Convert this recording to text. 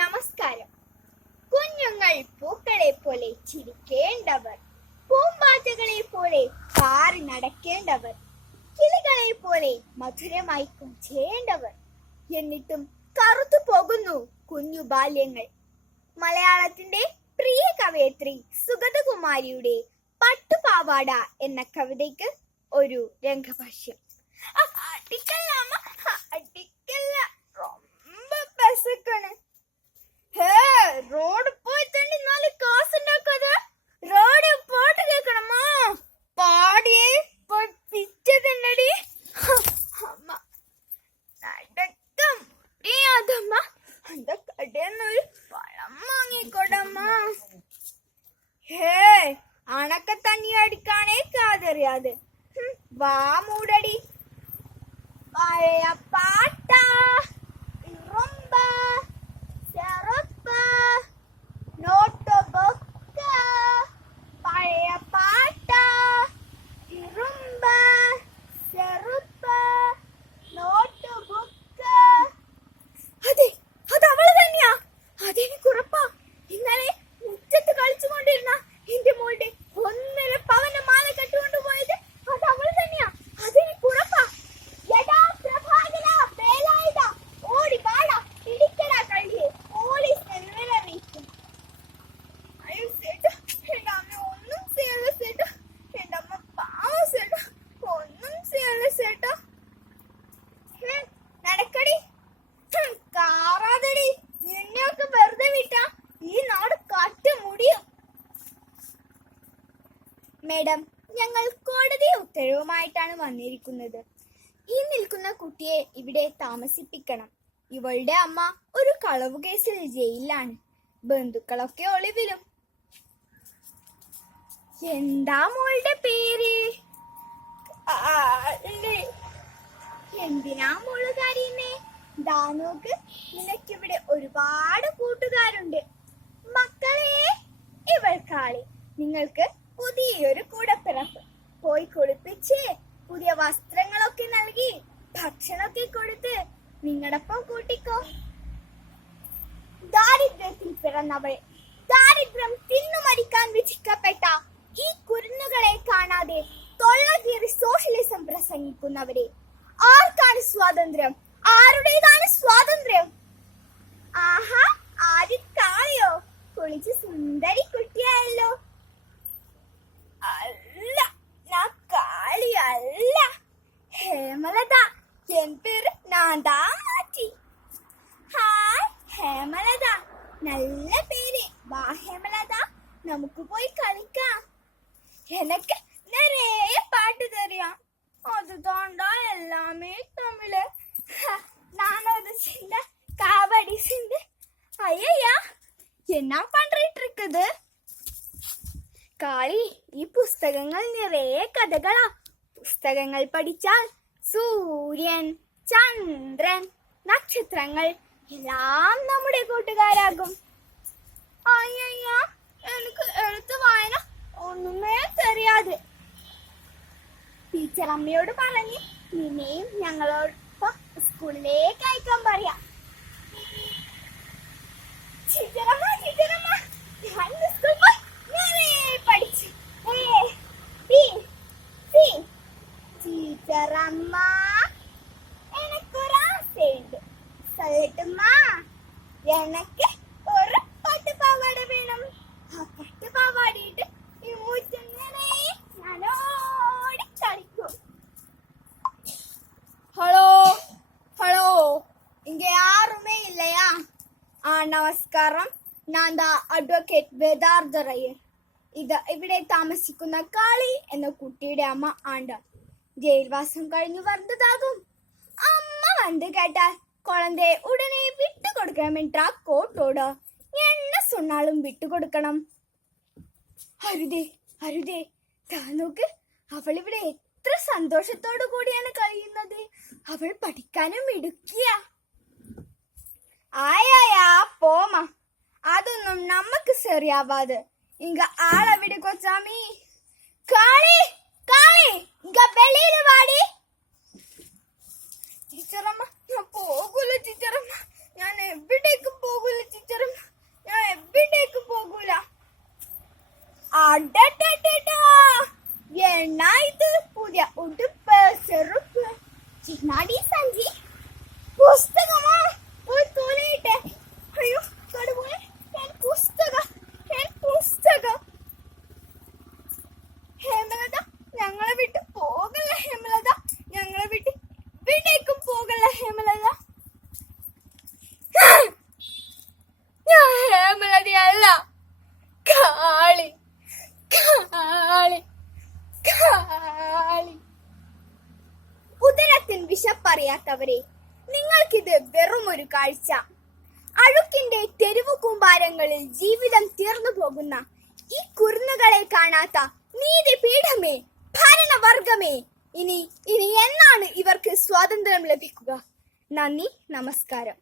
നമസ്കാരം. കുഞ്ഞുങ്ങൾ പൂക്കളെ പോലെ ചിരിക്കേണ്ടവർ, പൂമ്പാറ്റകളെ പോലെ പാറി നടക്കേണ്ടവർ, കിളികളെ പോലെ മധുരമായി കൊഞ്ചേണ്ടവർ. എന്നിട്ടും കറുത്തു പോകുന്നു കുഞ്ഞു ബാല്യങ്ങൾ. മലയാളത്തിന്റെ പ്രിയ കവയത്രി സുഗതകുമാരിയുടെ പട്ടുപാവാട എന്ന കവിതയ്ക്ക് ഒരു രംഗഭാഷ്യം. ரோடு போய் தண்ணி நாலு காசு ഉണ്ടാക്കാத ரோடு பாட்டு கேட்கணுமா പാടിയേ പിച്ചതണ്ടടി അമ്മ നടക്കം അതമ്മ அந்த കടന്നൊരു പഴം വാങ്ങിക്കൊടമ്മ. ഹേ അണക്ക തണ്ണി അടിക്കാനേ കാതറിയാതെ വാ മൂടടി. പഴയ പാട്ടാ ரொம்ப നോട്ട് ബുക്ക് പഴയ പാട്ട ഇരുമ്പ ചെറുപ്പ് നോട്ട് ബുക്ക്. അതെ അത് അവള് തന്നെയാ. അതെനിക്ക് ഉറപ്പാ. ഇന്നലെ മുറ്റത്ത് കളിച്ചുകൊണ്ടിരുന്ന എന്റെ മോളുടെ 1.5 പവന്റെ മാല കെട്ടുകൊണ്ടുപോയത് അത് അവള് തന്നെയാ. അതെനിക്ക് ഉറപ്പാ. എടാ പ്രഭാകര വേലായുധ ഓടി വാടാ പിടിക്കടാ കളിയെ പോലീസ് വിവരറിയിക്കും. നടക്കടി കാറാതടി. നിന്നെയൊക്കെ വെറുതെ വിട്ടാ ഈ നാട് കാട്ടുമുടിയും. മേഡം, ഞങ്ങൾ കോടതി ഉത്തരവുമായിട്ടാണ് വന്നിരിക്കുന്നത്. ഈ നിൽക്കുന്ന കുട്ടിയെ ഇവിടെ താമസിപ്പിക്കണം. ഇവളുടെ അമ്മ ഒരു കളവ് കേസിൽ ജയിലിലാണ്. ബന്ധുക്കളൊക്കെ ഒളിവിലും. എന്താ മോളുടെ പേര്? എന്തിനാ മോള് കരയുന്നേ? ദാ നോക്ക്, നിനക്കിവിടെ ഒരുപാട് കൂട്ടുകാരുണ്ട്. മക്കളെ, ഇവൾ കാളി. നിങ്ങൾക്ക് പുതിയൊരു കൂടപ്പിറപ്പ്. പോയി കുളിപ്പിച്ച് പുതിയ വസ്ത്രങ്ങളൊക്കെ നൽകി ഭക്ഷണമൊക്കെ കൊടുത്ത് നിങ്ങളൊപ്പം കൂട്ടിക്കോ. ദാരിദ്ര്യത്തിൽ പിറന്നവൾ, ദാരിദ്ര്യം തിന്നുമരിക്കാൻ വിധിക്കപ്പെട്ട ഈ കുരുന്നുകളെ കാണാതെ തൊള്ളകീറി സോഷ്യലിസം പ്രസംഗിക്കുന്നവരെ, ആർക്കാണ് സ്വാതന്ത്ര്യം? ആരുടേതാണ് സ്വാതന്ത്ര്യം? ആഹാ, ആര് കാളിയോ? കുളിച്ച് സുന്ദരി കുട്ടിയായല്ലോ. അല്ല, ഞാൻ കാളി അല്ല, ഹേമലത. എൻ പേര് നാന്താ മാറ്റി. ഹായ് ഹേമലത, നല്ല പേര്. വാ ഹേമലത, നമുക്ക് പോയി കളിക്കാം. எனக்கு நிறைய பாட்டு தெரியும். அதுதான்டா எல்லாமே தமிழ். நான் ஒரு சின்ன காவடி சிந்து. ஐயா, என்ன பண்றிட்டு இருக்குது? കാളി, ഈ പുസ്തകങ്ങൾ നിറയെ കഥകളാ. പുസ്തകങ്ങൾ പഠിച്ചാൽ സൂര്യൻ, ചന്ദ്രൻ, നക്ഷത്രങ്ങൾ എല്ലാം നമ്മുടെ കൂട്ടുകാരാകും. അയ്യ, എനിക്ക് എഴുത്ത് വായന ഒന്നുമേ தெரியாது. ടീച്ചർ അമ്മയോട് പറഞ്ഞ് നിന്നെയും ഞങ്ങളോടൊപ്പം സ്കൂളിലേക്ക് അയക്കാൻ പറയാം. ടീച്ചറമ്മ, ഞാൻ സ്കൂളിൽ പോയി നിറയെ പഠിച്ചു. ടീച്ചറമ്മ, എനിക്കൊരാശയുണ്ട്. சொல்லட்டுமா? எனக்கு ஒரு பட்டு பாவாடை வேணும். ആ പട്ട് പാവാടിയിട്ട് ഈ മുറ്റം നിറയെ ഞാൻ ഓടി കളിക്കും. ஹலோ, இங்க யாருமே இல்லையா? നമസ്കാരം. ഞാൻ അഡ്വക്കേറ്റ് വേദാർദ്ധറയ്യർ. ഇവിടെ താമസിക്കുന്ന കാളി എന്ന കുട്ടിയുടെ അമ്മ ആണ്ട. ജയിൽവാസം കഴിഞ്ഞു വന്നതാകും. അമ്മ വന്ന് കേട്ടാൽ കുഴന്തയെ ഉടനെ വിട്ടുകൊടുക്കണമെന്നാ കോട്ടോട്. എണ്ണ சொன்னாலும் വിട്ടുകൊടുക്കണം. അരുതേ, നോക്ക്, അവൾ ഇവിടെ എത്ര സന്തോഷത്തോടു കൂടിയാണ് കഴിയുന്നത്. അവൾ പഠിക്കാനും മിടുക്കിയ. ആയാ പോമ, അതൊന്നും നമുക്ക് ശരിയാവാത്. ഇങ്ങ ആളെ വിടുക്കോ ചാമി. കാളി, ഇങ്ങ വെളിയിൽ വാടി. ടീച്ചറമ്മ, ഞാൻ പോകൂല ടീച്ചറമ്മ, ഞാൻ എവിടേക്ക് പോകൂല ടീച്ചർ. അടടടടാ. എന്നാ ഇത് പുതിയ ഉടുപ്പ്, ചെറുപ്പ്, ചിന്നാടി സഞ്ചി, പുസ്തകമാ പോയി തോന്നിട്ടെ. അയ്യോ കടുപോലെ പുസ്തകം. ഹേമലത ഞങ്ങളെ വിട്ട് പോകല്ല. ഹേമലത ഞങ്ങളെ വിട്ട് വീട്ടേക്കും പോകല്ല. ഹേമലത ഞാൻ ഹേമലതയല്ല, കാളി കാളി കാളി. ഉദരത്തിൻ വിശപ്പറിയാത്തവരെ, നിങ്ങൾക്കിത് വെറും ഒരു കാഴ്ച. അഴുക്കിന്റെ തെരുവു കൂമ്പാരങ്ങളിൽ ജീവിതം തീർന്നു പോകുന്ന ഈ കുരുന്നുകളെ കാണാത്ത നീതിപീഠമേ, ഭരണവർഗമേ, ഇനി എന്നാണ് ഇവർക്ക് സ്വാതന്ത്ര്യം ലഭിക്കുക? നന്ദി, നമസ്കാരം.